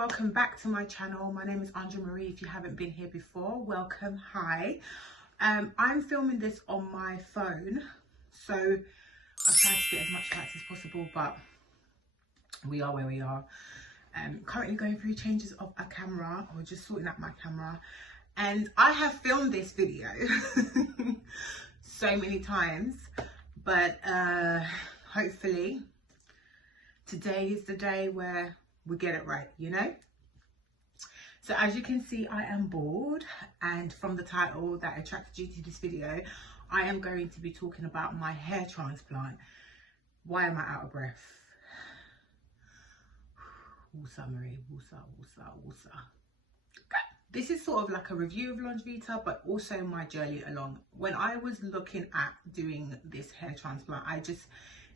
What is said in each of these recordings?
welcome back to my channel. My name is Andree. If you haven't been here before, welcome. Hi. I'm filming this on my phone, so I've tried to get as much lights as possible, but we are where we are. Currently going through changes of a camera, or just sorting out my camera, and I have filmed this video so many times, but hopefully today is the day where we get it right, you know. So as you can see, I am bald, and from the title that attracted you to this video, I am going to be talking about my hair transplant. Why am I out of breath? Woosah, Marie, woosah, woosah, woosah. This is sort of like a review of Longevita, but also my journey along. When I was looking at doing this hair transplant, I just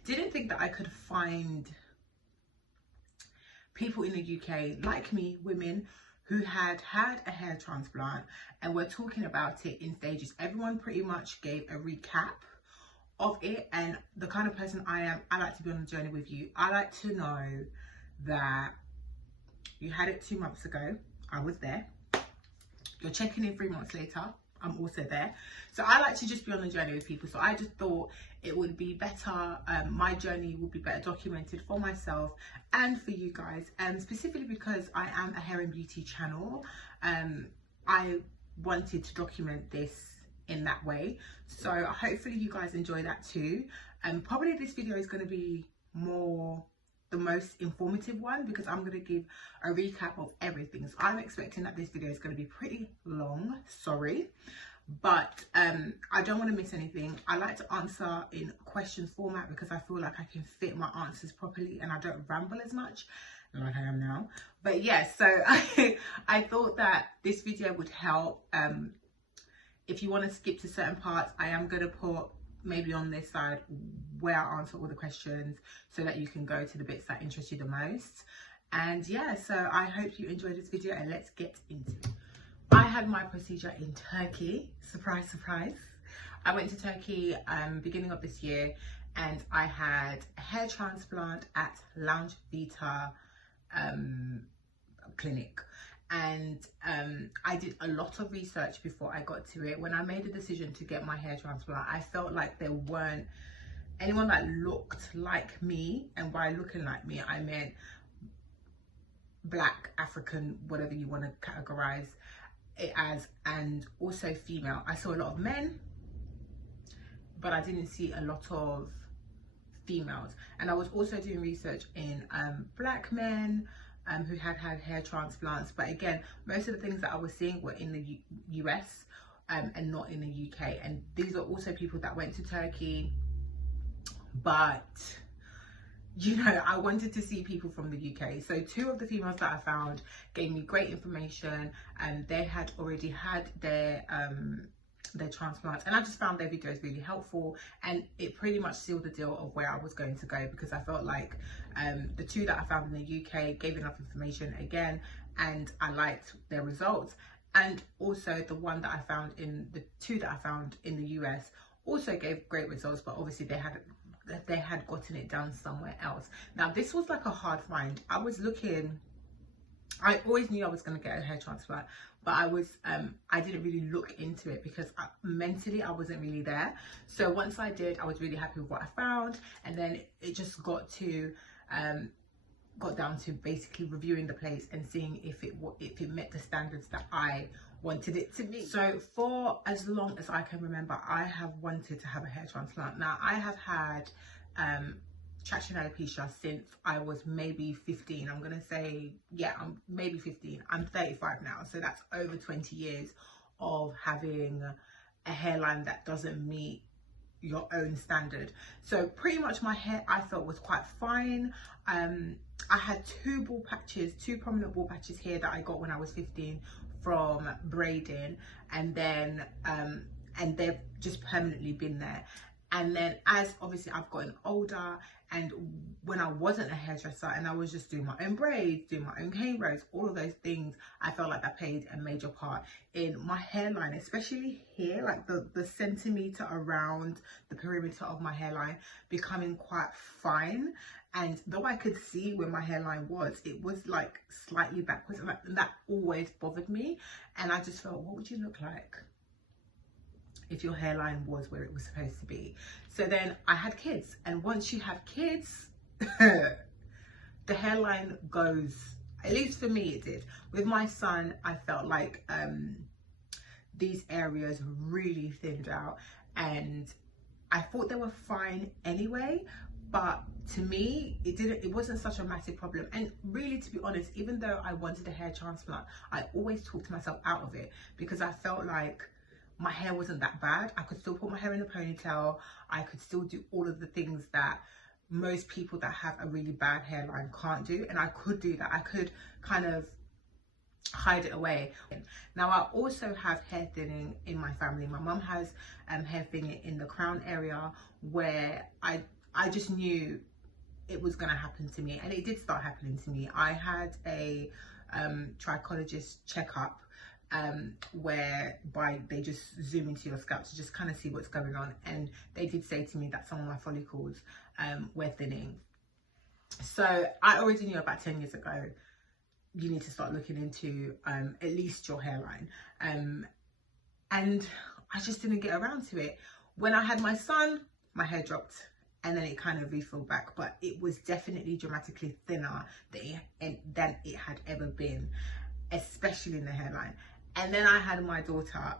didn't think that I could find people in the UK like me, women who had had a hair transplant and were talking about it in stages. Everyone pretty much gave a recap of it, and the kind of person I am, I like to be on a journey with you. I like to know that you had it 2 months ago, I was there. You're checking in 3 months later, I'm also there. So I like to just be on the journey with people. So I just thought it would be better, my journey would be better documented for myself and for you guys, and specifically because I am a hair and beauty channel. I wanted to document this in that way, so hopefully you guys enjoy that too. Probably this video is going to be the most informative one, because I'm going to give a recap of everything. So I'm expecting that this video is going to be pretty long, sorry, but I don't want to miss anything. I like to answer in questions format because I feel like I can fit my answers properly and I don't ramble as much like I am now. But yeah, so I thought that this video would help. If you want to skip to certain parts, I am going to put maybe on this side where I answer all the questions so that you can go to the bits that interest you the most. And yeah, so I hope you enjoyed this video, and let's get into it. I had my procedure in Turkey. Surprise, surprise. I went to Turkey beginning of this year, and I had a hair transplant at Longevita clinic. And I did a lot of research before I got to it. When I made the decision to get my hair transplant, I felt like there weren't anyone that looked like me, and by looking like me I meant black, African, whatever you want to categorize it as, and also female. I saw a lot of men, but I didn't see a lot of females. And I was also doing research in black men who had had hair transplants, but again, most of the things that I was seeing were in the US and not in the UK. And these are also people that went to Turkey, but you know, I wanted to see people from the UK. So 2 of the females that I found gave me great information, and they had already had their transplants, and I just found their videos really helpful, and it pretty much sealed the deal of where I was going to go, because I felt like the 2 that I found in the UK gave enough information again, and I liked their results. And also the one that I found in the 2 that I found in the US also gave great results, but obviously they had gotten it done somewhere else. Now this was like a hard find. I was looking, I always knew I was going to get a hair transplant, but I didn't really look into it because mentally I wasn't really there. So once I did, I was really happy with what I found, and then it just got down to basically reviewing the place and seeing if it met the standards that I wanted it to meet. So for as long as I can remember, I have wanted to have a hair transplant. Now I have had traction alopecia since I was maybe 15. I'm gonna say, yeah, I'm maybe 15. I'm 35 now, so that's over 20 years of having a hairline that doesn't meet your own standard. So pretty much my hair, I felt, was quite fine. I had 2 bald patches, 2 prominent bald patches here that I got when I was 15 from braiding, and then and they've just permanently been there. And then as obviously I've gotten older, and when I wasn't a hairdresser and I was just doing my own braids, doing my own cane rows, all of those things, I felt like that played a major part in my hairline, especially here, like the centimeter around the perimeter of my hairline becoming quite fine. And though I could see where my hairline was, it was like slightly backwards, and that always bothered me. And I just felt, what would you look like if your hairline was where it was supposed to be? So then I had kids, and once you have kids, the hairline goes, at least for me it did. With my son, I felt like these areas really thinned out, and I thought they were fine anyway, but to me it wasn't such a massive problem. And really, to be honest, even though I wanted a hair transplant, I always talked myself out of it, because I felt like my hair wasn't that bad. I could still put my hair in a ponytail. I could still do all of the things that most people that have a really bad hairline can't do, and I could do that. I could kind of hide it away. Now I also have hair thinning in my family. My mum has hair thinning in the crown area, where I just knew it was going to happen to me, and it did start happening to me. I had a trichologist checkup whereby they just zoom into your scalp to just kind of see what's going on, and they did say to me that some of my follicles were thinning. So I already knew about 10 years ago you need to start looking into at least your hairline, and I just didn't get around to it. When I had my son, my hair dropped, and then it kind of refilled back, but it was definitely dramatically thinner than it had ever been, especially in the hairline. And then I had my daughter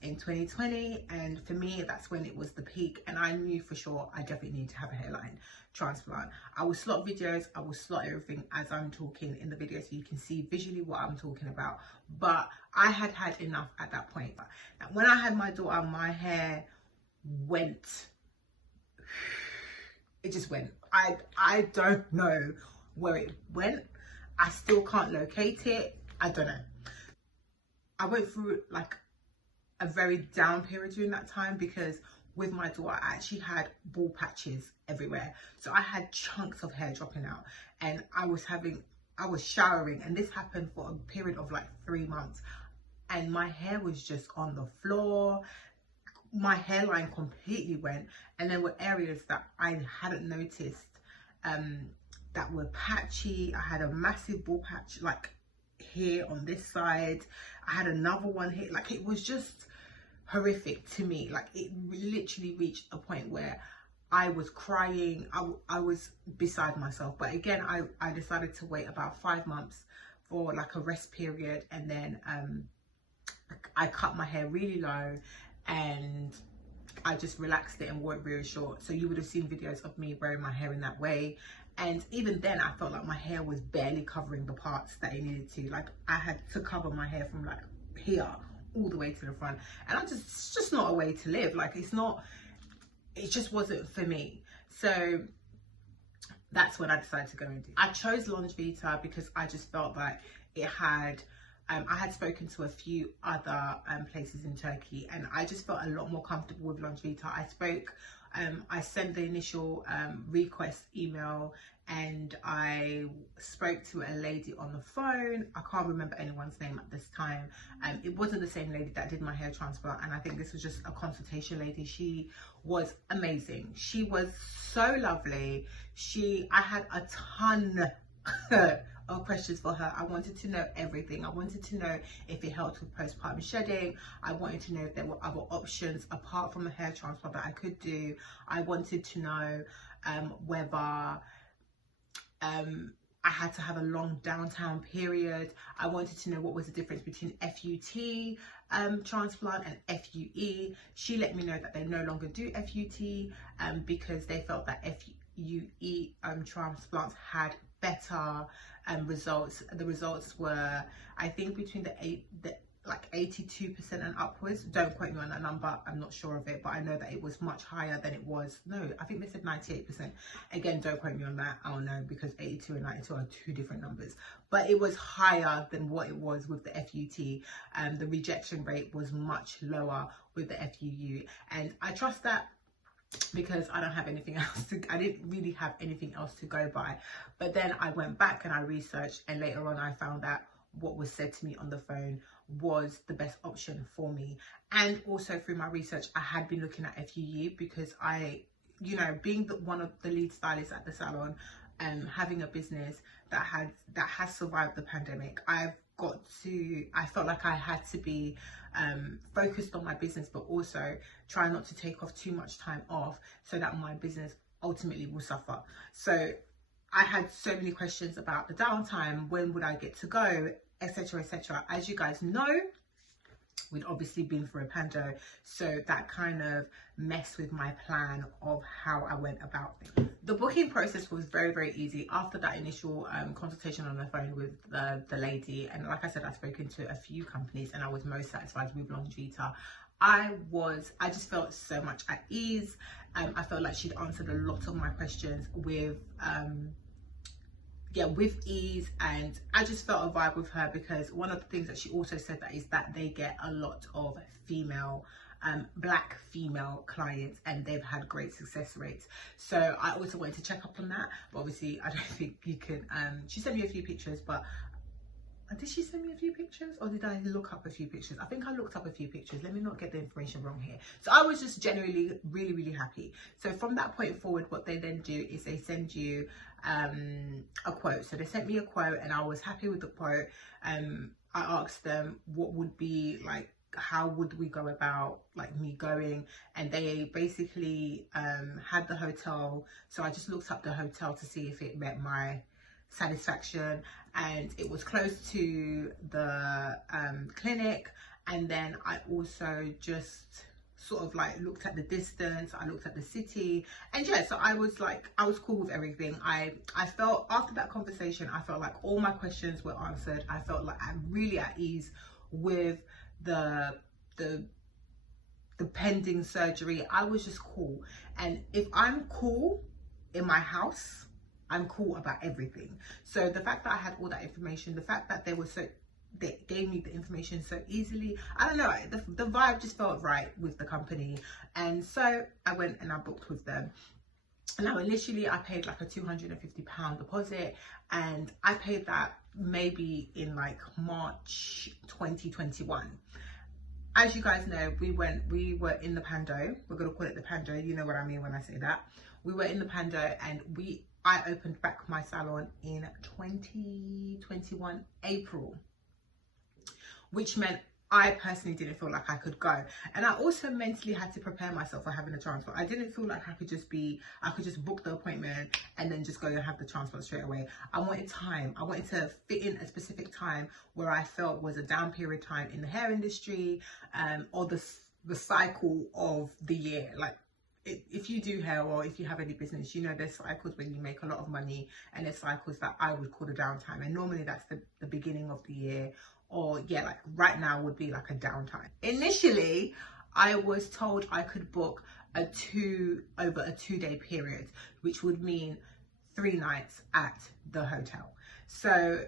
in 2020, and for me that's when it was the peak, and I knew for sure I definitely need to have a hairline transplant. I will slot videos, I will slot everything as I'm talking in the video so you can see visually what I'm talking about, but I had had enough at that point. Now, when I had my daughter, my hair went, it just went. I don't know where it went. I still can't locate it. I don't know. I went through like a very down period during that time, because with my daughter I actually had bald patches everywhere. So I had chunks of hair dropping out, and I was showering, and this happened for a period of like 3 months, and my hair was just on the floor. My hairline completely went, and there were areas that I hadn't noticed that were patchy. I had a massive bald patch like here on this side. I had another one here. Like, it was just horrific to me. Like, it literally reached a point where I was crying. I was beside myself. But again, I decided to wait about 5 months for like a rest period, and then I cut my hair really low, and I just relaxed it and wore it very short. So you would have seen videos of me wearing my hair in that way. And even then I felt like my hair was barely covering the parts that it needed to. Like, I had to cover my hair from like here all the way to the front, and it's just not a way to live. Like, it just wasn't for me. So that's when I decided to go and do. I chose Longevita because I just felt like it had I had spoken to a few other places in Turkey, and I just felt a lot more comfortable with Longevita. I sent the initial request email, and I spoke to a lady on the phone. I can't remember anyone's name at this time. It wasn't the same lady that did my hair transplant, and I think this was just a consultation lady. She was amazing. She was so lovely. I had a ton of questions for her. I wanted to know everything. I wanted to know if it helped with postpartum shedding. I wanted to know if there were other options apart from a hair transplant that I could do. I wanted to know whether I had to have a long downtown period. I wanted to know what was the difference between FUT transplant and FUE. She let me know that they no longer do FUT because they felt that FUE transplants had better results. The results were, I think, between like 82% and upwards. Don't quote me on that number, I'm not sure of it, but I know that it was much higher than it was. No, I think they said 98%. Again, don't quote me on that. I don't know, because 82 and 92 are two different numbers, but it was higher than what it was with the FUT. The rejection rate was much lower with the FUU, and I trust that. because I don't have anything else I didn't really have anything else to go by. But then I went back and I researched, and later on I found that what was said to me on the phone was the best option for me. And also through my research, I had been looking at FUE because I, you know, being one of the lead stylists at the salon, and having a business that has survived the pandemic, I felt like I had to be focused on my business, but also try not to take off too much time off so that my business ultimately will suffer. So I had so many questions about the downtime, when would I get to go, etc, etc. As you guys know, we'd obviously been through a pando, so that kind of messed with my plan of how I went about things. The booking process was very, very easy after that initial consultation on the phone with the lady. And like I said, I've spoken to a few companies and I was most satisfied with Longevita. I just felt so much at ease. I felt like she'd answered a lot of my questions with ease, and I just felt a vibe with her, because one of the things that she also said is that they get a lot of female black female clients, and they've had great success rates. So I also wanted to check up on that, but obviously I don't think you can. She sent me a few pictures, but did she send me a few pictures, or did I look up a few pictures? I think I looked up a few pictures. Let me not get the information wrong here. So I was just generally really, really happy. So from that point forward, what they then do is they send you a quote. So they sent me a quote and I was happy with the quote. I asked them what would be like, how would we go about like me going, and they basically had the hotel. So I just looked up the hotel to see if it met my satisfaction, and it was close to the clinic. And then I also just sort of like looked at the distance, I looked at the city, and yeah, so I was cool with everything. I felt after that conversation, I felt like all my questions were answered. I felt like I'm really at ease with the pending surgery. I was just cool, and if I'm cool in my house, I'm cool about everything. So the fact that I had all that information, the fact that they gave me the information so easily, I don't know, the vibe just felt right with the company. And so I went and I booked with them. Now initially I paid like a £250 deposit, and I paid that maybe in like March 2021. As you guys know, we were in the pando. We're gonna call it the pando, you know what I mean when I say that. We were in the pando, and I opened back my salon in 2021 April, which meant I personally didn't feel like I could go. And I also mentally had to prepare myself for having a transplant. I didn't feel like I could just book the appointment and then just go and have the transplant straight away. I wanted time. I wanted to fit in a specific time where I felt was a down period time in the hair industry, or the cycle of the year. Like, if you do hair, or if you have any business, you know there's cycles when you make a lot of money, and there's cycles that I would call the downtime, and normally that's the beginning of the year, or yeah, like right now would be like a downtime. Initially I was told I could book over a 2-day period, which would mean 3 nights at the hotel. So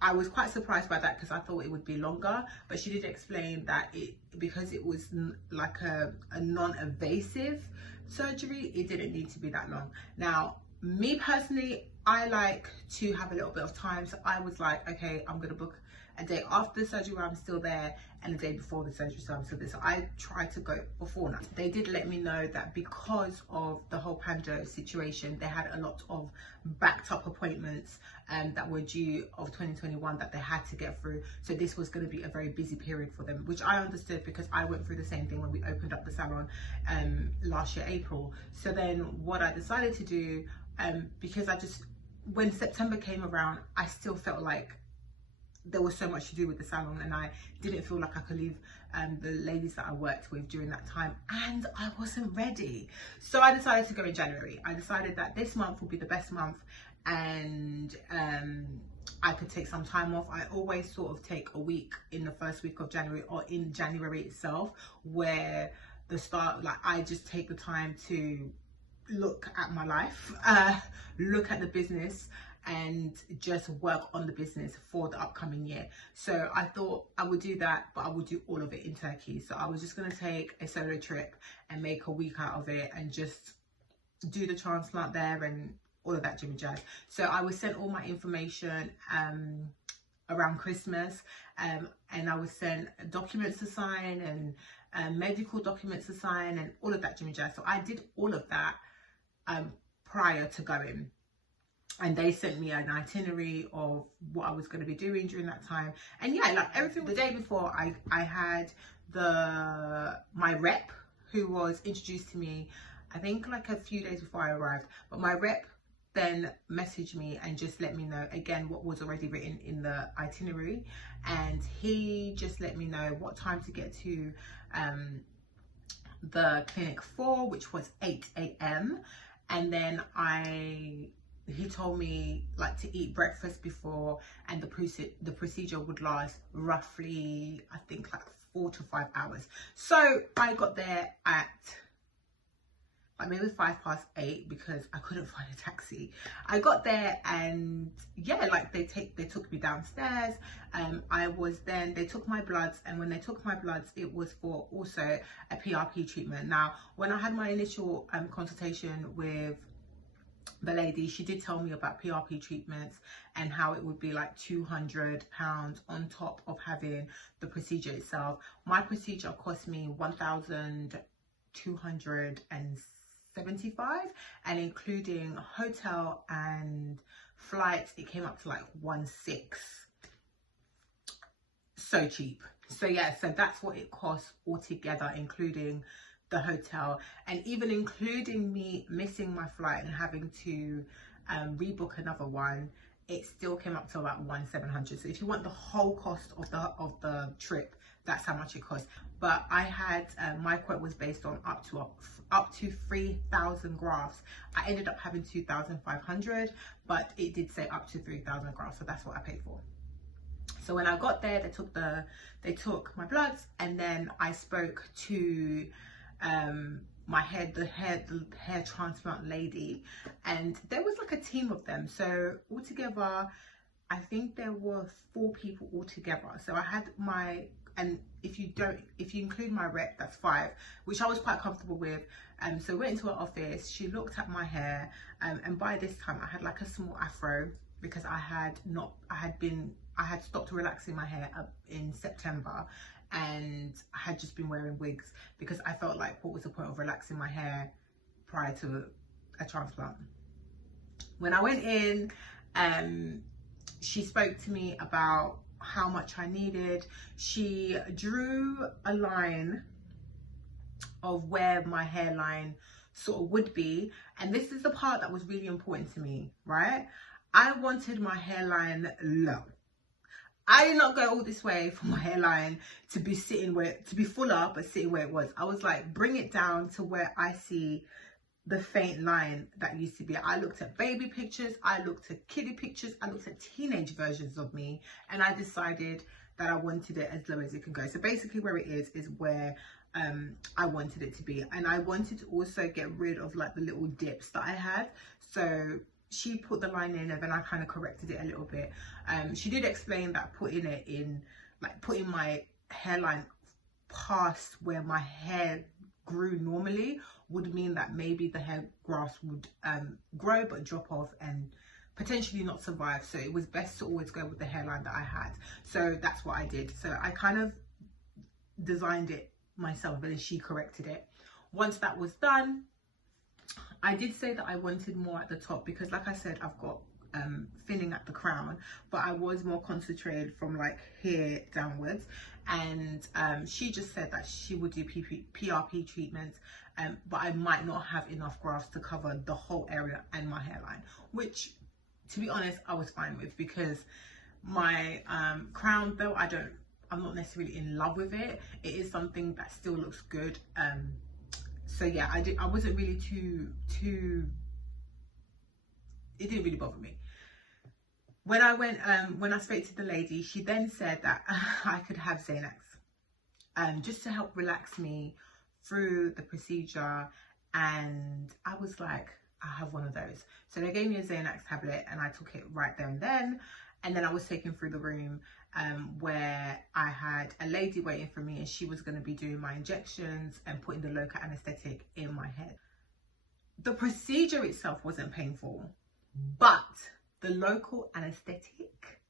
I was quite surprised by that, because I thought it would be longer, but she did explain that because it was like a non-invasive surgery, it didn't need to be that long. Now, me personally, I like to have a little bit of time, so I was like, okay, I'm gonna book a day after the surgery where I'm still there, and a day before the surgery so I'm still there. So I tried to go before that. They did let me know that because of the whole pando situation, they had a lot of backed up appointments that were due of 2021 that they had to get through. So this was going to be a very busy period for them, which I understood, because I went through the same thing when we opened up the salon last year April. So then what I decided to do, because when September came around, I still felt like there was so much to do with the salon, and I didn't feel like I could leave the ladies that I worked with during that time, and I wasn't ready. So I decided to go in January. I decided that this month will be the best month, and I could take some time off. I always sort of take a week in the first week of January, or in January itself, where I just take the time to look at my life, look at the business, and just work on the business for the upcoming year. So I thought I would do that, but I would do all of it in Turkey. So I was just going to take a solo trip and make a week out of it and just do the transplant there and all of that jimmy jazz. So I was sent all my information around Christmas, and I was sent documents to sign and medical documents to sign and all of that jimmy jazz. So I did all of that prior to going, and they sent me an itinerary of what I was going to be doing during that time. And yeah, like everything. The day before, I had my rep who was introduced to me, I think like a few days before I arrived, but my rep then messaged me and just let me know again what was already written in the itinerary, and he just let me know what time to get to the clinic for, which was 8 a.m. and then he told me like to eat breakfast before, and the procedure would last roughly, I think, like 4 to 5 hours. So I got there at like maybe 8:05 because I couldn't find a taxi. I got there, and yeah, like they took me downstairs. They took my bloods, and when they took my bloods, it was for also a PRP treatment. Now, when I had my initial consultation with the lady, she did tell me about PRP treatments and how it would be like £200 on top of having the procedure itself. My procedure cost me $1,275, and including hotel and flights, it came up to like 1,600. So cheap. So yeah, so that's what it costs altogether, including the hotel, and even including me missing my flight and having to rebook another one, it still came up to about 1,700. So if you want the whole cost of the trip, that's how much it costs. But I had my quote was based on up to 3,000 grafts. I ended up having 2,500, but it did say up to 3,000 grafts, so that's what I paid for. So when I got there, they took my bloods, and then I spoke to the hair transplant lady, and there was like a team of them. So altogether, I think there were 4 people altogether. So I had and if you include my rep, that's 5, which I was quite comfortable with. So I went into her office, she looked at my hair, and by this time I had like a small afro because I had stopped relaxing my hair up in September, and I had just been wearing wigs because I felt like, what was the point of relaxing my hair prior to a transplant? When I went in, she spoke to me about how much I needed. She drew a line of where my hairline sort of would be, and this is the part that was really important to me, right? I wanted my hairline low. I did not go all this way for my hairline to be fuller, but sitting where it was. I was like, bring it down to where I see the faint line that used to be. I looked at baby pictures, I looked at kiddie pictures, I looked at teenage versions of me, and I decided that I wanted it as low as it can go. So basically where it is where I wanted it to be. And I wanted to also get rid of like the little dips that I had. So she put the line in, and then I kind of corrected it a little bit. She did explain that putting my hairline past where my hair grew normally would mean that maybe the hair grafts would grow but drop off and potentially not survive. So it was best to always go with the hairline that I had. So that's what I did. So I kind of designed it myself, and then she corrected it. Once that was done, I did say that I wanted more at the top because, like I said, I've got thinning at the crown, but I was more concentrated from like here downwards. And she just said that she would do PRP treatments, but I might not have enough grafts to cover the whole area and my hairline, which, to be honest, I was fine with, because my crown, though I'm not necessarily in love with it, it is something that still looks good. So yeah, I wasn't really it didn't really bother me. When I spoke to the lady, she then said that I could have Xanax, just to help relax me through the procedure. And I was like, I have one of those. So they gave me a Xanax tablet and I took it right there and then. And then I was taken through the room where I had a lady waiting for me, and she was going to be doing my injections and putting the local anesthetic in my head. The procedure itself wasn't painful, but the local anesthetic,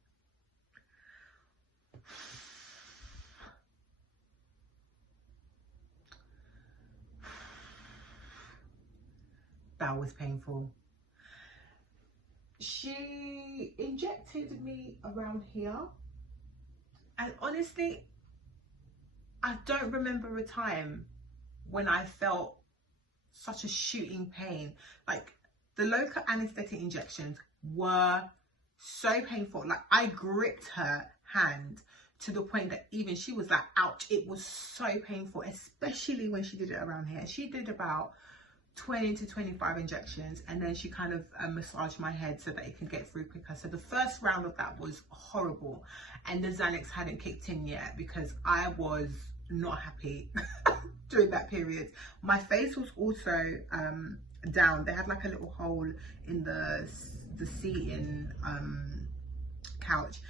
that was painful. She injected me around here, and honestly, I don't remember a time when I felt such a shooting pain. Like, the local anesthetic injections were so painful. Like, I gripped her hand to the point that even she was like, ouch. It was so painful, especially when she did it around here. She did about 20 to 25 injections, and then she kind of massaged my head so that it could get through quicker. So the first round of that was horrible, and the Xanax hadn't kicked in yet because I was not happy during that period. My face was also down. They had like a little hole in the seating couch.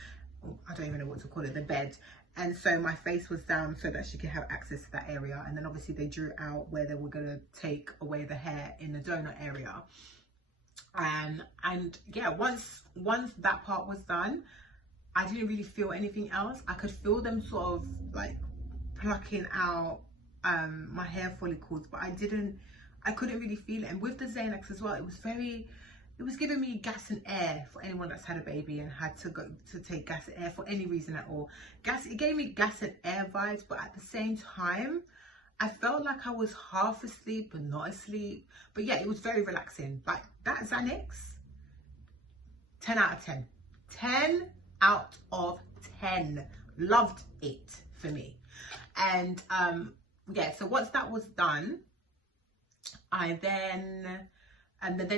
I don't even know what to call it, the bed. And so my face was down so that she could have access to that area. And then obviously they drew out where they were going to take away the hair in the donor area. And yeah, once that part was done, I didn't really feel anything else. I could feel them sort of like plucking out my hair follicles, but I couldn't really feel it. And with the Xanax as well, it was giving me gas and air. For anyone that's had a baby and had to go to take gas and air for any reason at all, it gave me gas and air vibes, but at the same time I felt like I was half asleep but not asleep. But yeah, it was very relaxing. Like, that Xanax, 10 out of 10. 10 out of 10. Loved it for me. And yeah, so once that was done, I then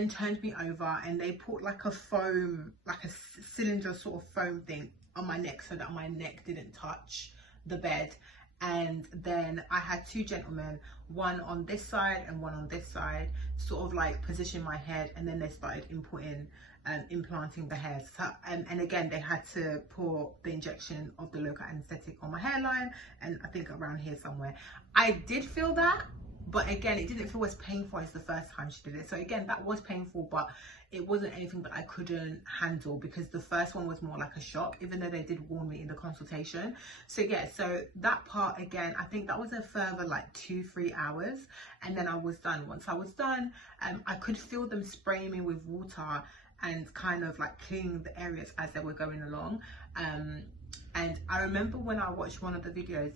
turned me over, and they put like a foam, like a cylinder sort of foam thing on my neck so that my neck didn't touch the bed. And then I had two gentlemen, one on this side and one on this side, sort of like position my head, and then they started implanting the hair. So, and again, they had to pour the injection of the local anesthetic on my hairline, and I think around here somewhere. I did feel that, but again, it didn't feel as painful as the first time she did it. So again, that was painful, but it wasn't anything that I couldn't handle, because the first one was more like a shock, even though they did warn me in the consultation. So yeah, so that part, again, I think that was a further like 2-3 hours, and then I was done. Once I was done, I could feel them spraying me with water and kind of like cleaning the areas as they were going along. And I remember when I watched one of the videos,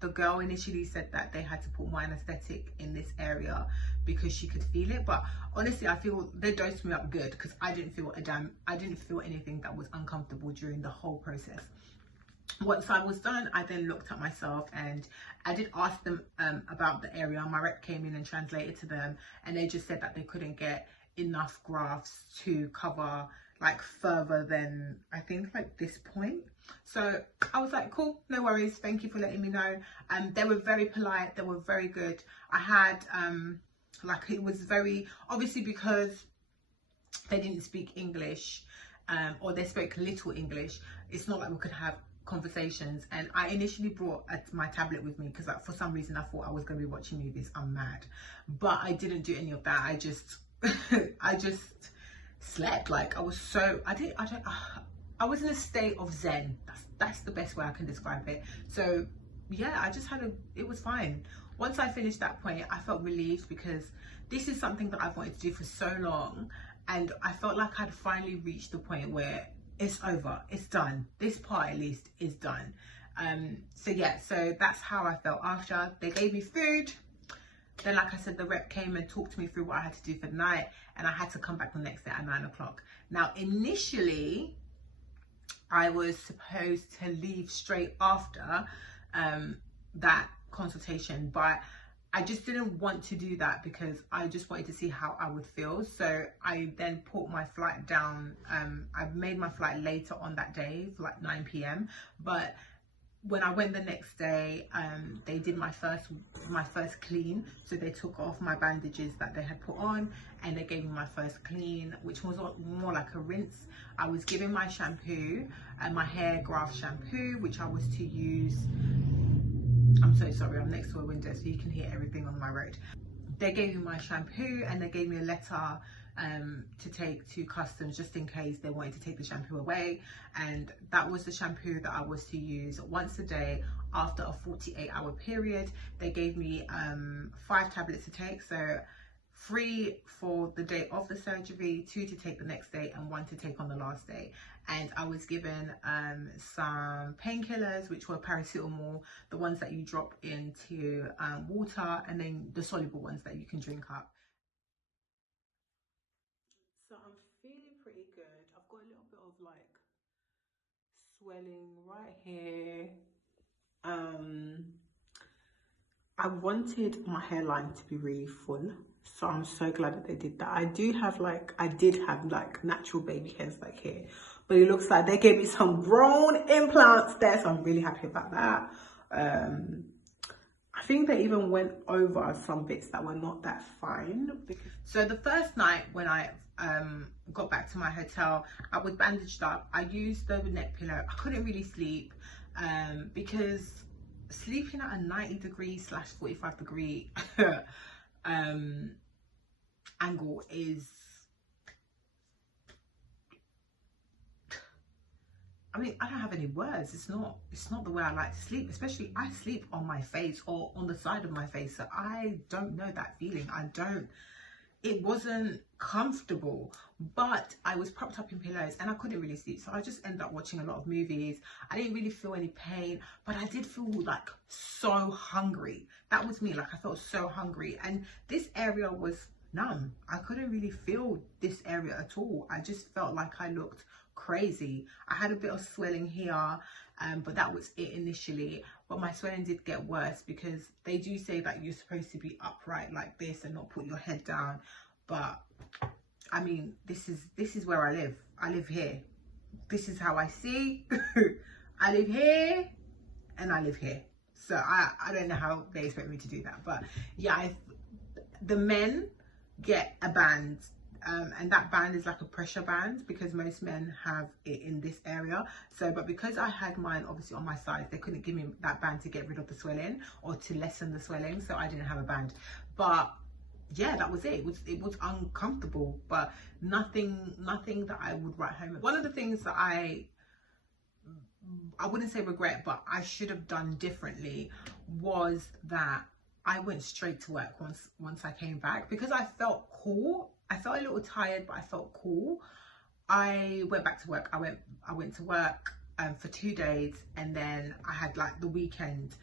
the girl initially said that they had to put my anesthetic in this area because she could feel it. But honestly, I feel they dosed me up good, because I didn't feel anything that was uncomfortable during the whole process. Once I was done, I then looked at myself and I did ask them about the area. My rep came in and translated to them, and they just said that they couldn't get enough grafts to cover like further than, I think, like this point. So I was like, cool, no worries, thank you for letting me know. They were very polite, they were very good. I had like, it was very, obviously because they didn't speak English, or they spoke little English, it's not like we could have conversations. And I initially brought my tablet with me because for some reason I thought I was going to be watching movies. I'm mad, but I didn't do any of that. I just I just slept. Like, I was so, I was in a state of zen. That's the best way I can describe it. So yeah, I just it was fine. Once I finished that point, I felt relieved, because this is something that I've wanted to do for so long, and I felt like I'd finally reached the point where it's over, it's done. This part at least is done. So yeah, so that's how I felt after. They gave me food. Then, like I said, the rep came and talked to me through what I had to do for the night, and I had to come back the next day at 9 o'clock. Now, initially, I was supposed to leave straight after that consultation, but I just didn't want to do that because I just wanted to see how I would feel. So I then put my flight down. I made my flight later on that day for like 9 p.m. But when I went the next day, they did my first clean. So they took off my bandages that they had put on, and they gave me my first clean, which was more like a rinse. I was given my shampoo and my hair graft shampoo, which I was to use. I'm so sorry, I'm next to a window so you can hear everything on my road. They gave me my shampoo, and they gave me a letter to take to customs just in case they wanted to take the shampoo away. And that was the shampoo that I was to use once a day after a 48-hour period. They gave me 5 tablets to take, so 3 for the day of the surgery, 2 to take the next day, and 1 to take on the last day. And I was given some painkillers, which were paracetamol, the ones that you drop into water, and then the soluble ones that you can drink up. So I'm feeling pretty good. I've got a little bit of like swelling right here. I wanted my hairline to be really full, so I'm so glad that they did that. I did have like natural baby hairs like here, but it looks like they gave me some grown implants there, so I'm really happy about that. I think they even went over some bits that were not that fine. So the first night when I got back to my hotel, I was bandaged up. I used the neck pillow. I couldn't really sleep because sleeping at a 90°/45° angle is, I mean, I don't have any words. It's not the way I like to sleep, especially I sleep on my face or on the side of my face. So I don't know that feeling. It wasn't comfortable, but I was propped up in pillows and I couldn't really sleep. So I just ended up watching a lot of movies. I didn't really feel any pain, but I did feel like so hungry. That was me. Like I felt so hungry, and this area was numb. I couldn't really feel this area at all. I just felt like I looked crazy. I had a bit of swelling here, but that was it initially. But my swelling did get worse because they do say that you're supposed to be upright like this and not put your head down. But I mean, this is where I live. I live here. This is how I see. I live here and I live here. So I don't know how they expect me to do that. But yeah, the men get a band. And that band is like a pressure band because most men have it in this area. So, but because I had mine obviously on my side, they couldn't give me that band to get rid of the swelling or to lessen the swelling. So I didn't have a band. But yeah, that was it. It was uncomfortable, but nothing that I would write home. One of the things that I wouldn't say regret, but I should have done differently was that I went straight to work once I came back because I felt cool. I felt a little tired, but I felt cool. I went back to work. I went to work for 2 days, and then I had like the weekend.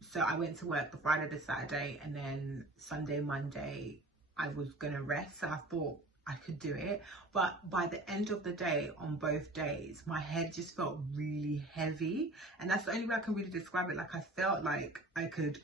So I went to work the Friday, the Saturday, and then Sunday, Monday, I was gonna rest. So I thought I could do it. But by the end of the day, on both days, my head just felt really heavy. And that's the only way I can really describe it. Like I felt like I could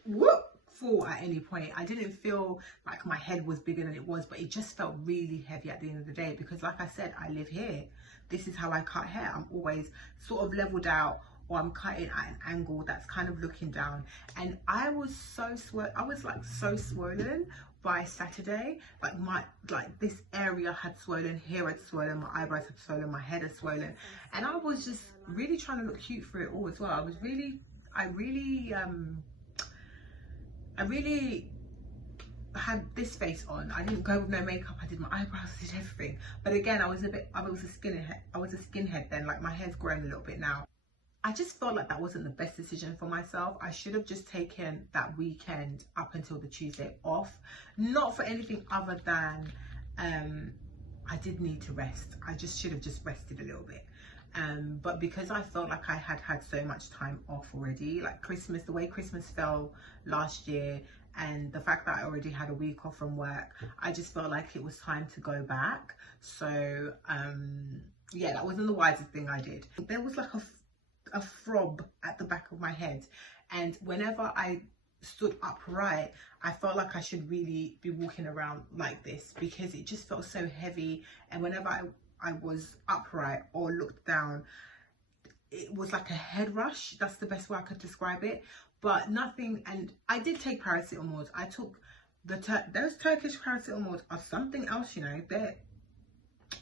fall at any point. I didn't feel like my head was bigger than it was, but it just felt really heavy at the end of the day because like I said, I live here. This is how I cut hair. I'm always sort of leveled out, or I'm cutting at an angle that's kind of looking down. And I was so so swollen by Saturday. Like this area had swollen, here had swollen, my eyebrows had swollen, my head had swollen, and I was just really trying to look cute for it all as well. I really had this face on. I didn't go with no makeup. I did my eyebrows, I did everything. But again, I was a skinhead then. Like my hair's grown a little bit now. I just felt like that wasn't the best decision for myself. I should have just taken that weekend up until the Tuesday off. Not for anything other than I did need to rest. I just should have just rested a little bit. But because I felt like I had so much time off already, like Christmas, the way Christmas fell last year, and the fact that I already had a week off from work, I just felt like it was time to go back. So yeah, that wasn't the wisest thing I did. There was like a throb at the back of my head, and whenever I stood upright, I felt like I should really be walking around like this because it just felt so heavy. And whenever I was upright or looked down, it was like a head rush. That's the best way I could describe it, but nothing. And I did take paracetamols. I took those Turkish paracetamols are something else, you know. They're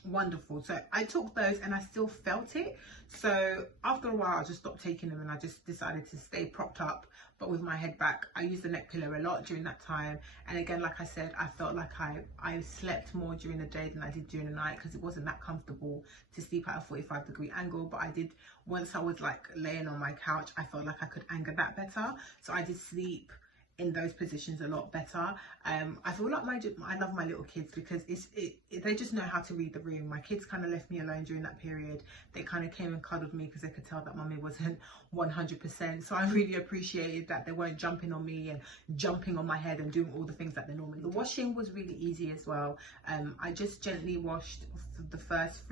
wonderful. So I took those and I still felt it. So after a while I just stopped taking them and I just decided to stay propped up but with my head back. I used the neck pillow a lot during that time, and again, like I said, I felt like I slept more during the day than I did during the night, because it wasn't that comfortable to sleep at a 45-degree angle. But I did, once I was like laying on my couch, I felt like I could angle that better, so I did sleep in those positions a lot better. I feel like I love my little kids because they just know how to read the room. My kids kind of left me alone during that period. They kind of came and cuddled me because they could tell that mummy wasn't 100%. So I really appreciated that they weren't jumping on me and jumping on my head and doing all the things that they normally do. The washing was really easy as well. I just gently washed the first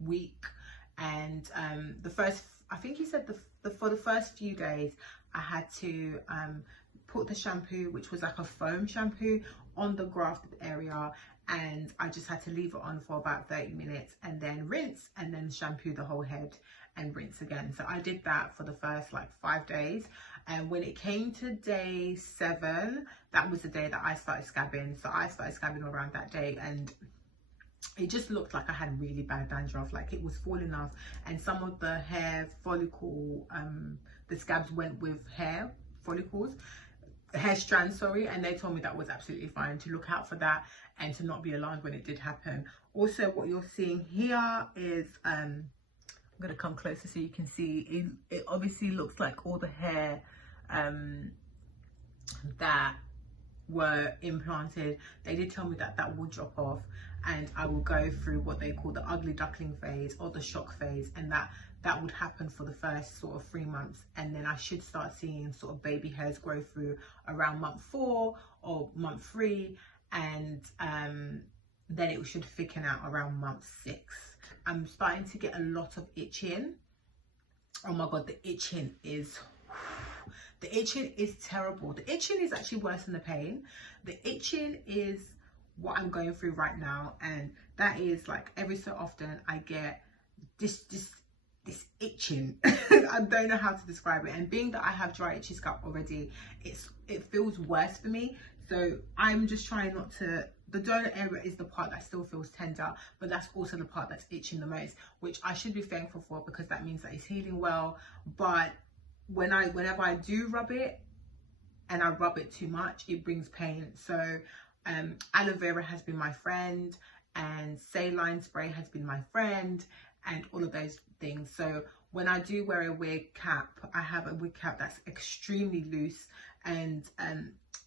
week, and I think he said for the first few days I had to put the shampoo, which was like a foam shampoo, on the grafted area, and I just had to leave it on for about 30 minutes and then rinse, and then shampoo the whole head and rinse again. So I did that for the first like 5 days, and when it came to day 7, that was the day that I started scabbing. So I started scabbing around that day, and it just looked like I had really bad dandruff, like it was falling off, and some of the hair follicle, the scabs went with hair strands, sorry, and they told me that was absolutely fine, to look out for that and to not be alarmed when it did happen. Also, what you're seeing here is, I'm gonna come closer so you can see, it obviously looks like all the hair that were implanted. They did tell me that that will drop off, and I will go through what they call the ugly duckling phase or the shock phase, and that would happen for the first sort of 3 months, and then I should start seeing sort of baby hairs grow through around month 4 or month 3, and then it should thicken out around month 6. I'm starting to get a lot of itching. Oh my god, the itching is terrible. The itching is actually worse than the pain. The itching is what I'm going through right now, and that is like every so often I get this itching. I don't know how to describe it, and being that I have dry itchy scalp already, it feels worse for me. So I'm just trying not to. The donor area is the part that still feels tender, but that's also the part that's itching the most, which I should be thankful for, because that means that it's healing well. But whenever I do rub it, and I rub it too much, it brings pain. So aloe vera has been my friend, and saline spray has been my friend, and all of those things. So when I do wear a wig cap, I have a wig cap that's extremely loose, and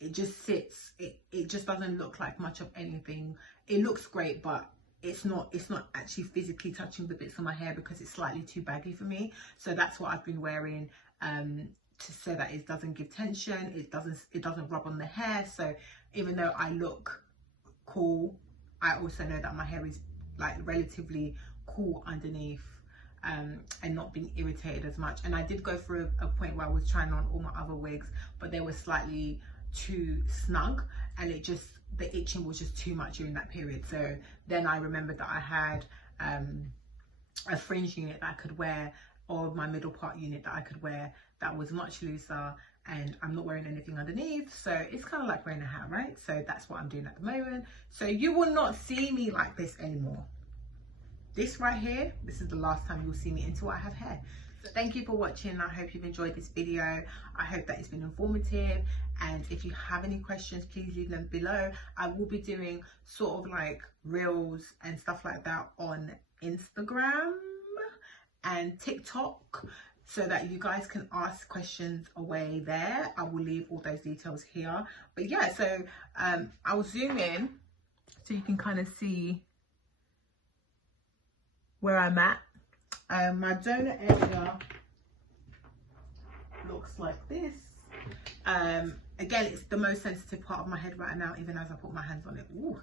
it just sits, it just doesn't look like much of anything. It looks great, but it's not actually physically touching the bits of my hair because it's slightly too baggy for me. So that's what I've been wearing, so that it doesn't give tension, it doesn't rub on the hair. So even though I look cool, I also know that my hair is like relatively cool underneath, and not being irritated as much. And I did go through a point where I was trying on all my other wigs, but they were slightly too snug, and the itching was just too much during that period. So then I remembered that I had a fringe unit that I could wear, or my middle part unit that I could wear, that was much looser, and I'm not wearing anything underneath, so it's kind of like wearing a hat, right? So that's what I'm doing at the moment. So you will not see me like this anymore. This right here, this is the last time you'll see me until I have hair. So thank you for watching. I hope you've enjoyed this video. I hope that it's been informative, and if you have any questions, please leave them below. I will be doing sort of like reels and stuff like that on Instagram and TikTok, so that you guys can ask questions away there. I will leave all those details here. But yeah, so I'll zoom in so you can kind of see where I'm at. My donor area looks like this. Again, it's the most sensitive part of my head right now, even as I put my hands on it. Ooh.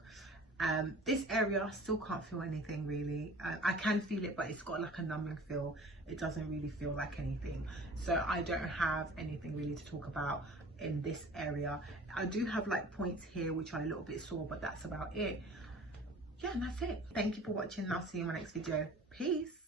This area, I still can't feel anything really. I can feel it, but it's got like a numbing feel. It doesn't really feel like anything. So I don't have anything really to talk about in this area. I do have like points here which are a little bit sore, but that's about it. Yeah, and that's it. Thank you for watching, and I'll see you in my next video. Peace.